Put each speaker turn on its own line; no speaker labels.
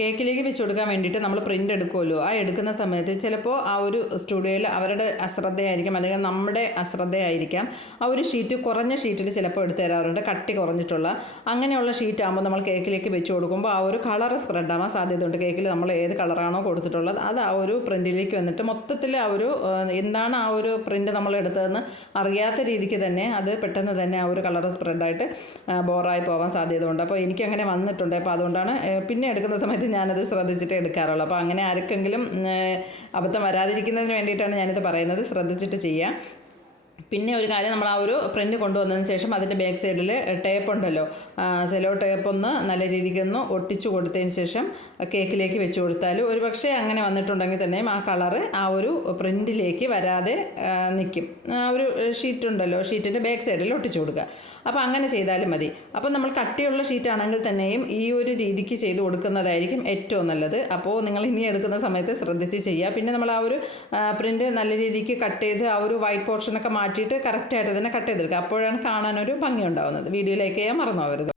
കേക്കിലേക്ക് വെച്ച് കൊടുക്കാൻ വേണ്ടിയിട്ട് നമ്മൾ പ്രിന്റ് എടുക്കുമല്ലോ. ആ എടുക്കുന്ന സമയത്ത് ചിലപ്പോൾ ആ ഒരു സ്റ്റുഡിയോയിൽ അവരുടെ അശ്രദ്ധയായിരിക്കാം അല്ലെങ്കിൽ നമ്മുടെ അശ്രദ്ധയായിരിക്കാം. ആ ഒരു ഷീറ്റ് കുറഞ്ഞ ഷീറ്റിൽ ചിലപ്പോൾ എടുത്തു തരാറുണ്ട് കട്ടി കുറഞ്ഞിട്ടുള്ള. അങ്ങനെയുള്ള ഷീറ്റ് ആകുമ്പോൾ നമ്മൾ കേക്കിലേക്ക് വെച്ച് കൊടുക്കുമ്പോൾ ആ ഒരു കളർ സ്പ്രെഡ് ആവാൻ സാധ്യതയുണ്ട്. കേക്കിൽ നമ്മൾ ഏത് കളറാണോ കൊടുത്തിട്ടുള്ളത് അത് ആ ഒരു പ്രിന്റിലേക്ക് വന്നിട്ട് മൊത്തത്തിൽ ആ ഒരു എന്താണ് ആ ഒരു പ്രിന്റ് നമ്മൾ എടുത്തതെന്ന് അറിയാത്ത രീതിക്ക് തന്നെ അത് പെട്ടെന്ന് തന്നെ ആ ഒരു കളർ സ്പ്രെഡായിട്ട് ബോറായി പോകാൻ സാധ്യതയുണ്ട്. അപ്പോൾ എനിക്കങ്ങനെ വന്നിട്ടുണ്ട്. അപ്പോൾ അതുകൊണ്ടാണ് പിന്നെ എടുക്കുന്ന സമയത്ത് ഞാനത് ശ്രദ്ധിച്ചിട്ട് എടുക്കാറുള്ളൂ. അപ്പോൾ അങ്ങനെ ആർക്കെങ്കിലും അബദ്ധം വരാതിരിക്കുന്നതിന് വേണ്ടിയിട്ടാണ് ഞാനിത് പറയുന്നത്. ശ്രദ്ധിച്ചിട്ട് ചെയ്യാം. പിന്നെ ഒരു കാര്യം നമ്മൾ ആ ഒരു പ്രിന്റ് കൊണ്ടുവന്നതിന് ശേഷം അതിന്റെ ബാക്ക് സൈഡിൽ ടേപ്പ് ഉണ്ടല്ലോ. സെലോ ടേപ്പ് ഒന്ന് നല്ല രീതിക്ക് ഒന്ന് ഒട്ടിച്ചു കൊടുത്തതിന് ശേഷം കേക്കിലേക്ക് വെച്ച് കൊടുത്താൽ ഒരു പക്ഷേ അങ്ങനെ വന്നിട്ടുണ്ടെങ്കിൽ തന്നെയും ആ കളറ് ആ ഒരു പ്രിന്റിലേക്ക് വരാതെ നിൽക്കും ആ ഒരു ഷീറ്റ് ഉണ്ടല്ലോ ഷീറ്റിന്റെ ബാക്ക് സൈഡിൽ ഒട്ടിച്ചു കൊടുക്കുക. അപ്പോൾ അങ്ങനെ ചെയ്താലും മതി. അപ്പോൾ നമ്മൾ കട്ടിയുള്ള ഷീറ്റാണെങ്കിൽ തന്നെയും ഈ ഒരു രീതിക്ക് ചെയ്ത് കൊടുക്കുന്നതായിരിക്കും ഏറ്റവും നല്ലത്. അപ്പോൾ നിങ്ങൾ ഇനി എടുക്കുന്ന സമയത്ത് ശ്രദ്ധിച്ച് ചെയ്യുക. പിന്നെ നമ്മൾ ആ ഒരു പ്രിന്റ് നല്ല രീതിക്ക് കട്ട് ചെയ്ത് ആ ഒരു വൈറ്റ് പോർഷനൊക്കെ മാറ്റിയിട്ട് കറക്റ്റായിട്ട് തന്നെ കട്ട് ചെയ്തെടുക്കുക. അപ്പോഴാണ് കാണാനൊരു ഭംഗി ഉണ്ടാവുന്നത് വീഡിയോയിലേക്ക് ചെയ്യാൻ മറന്നു പോകരുത്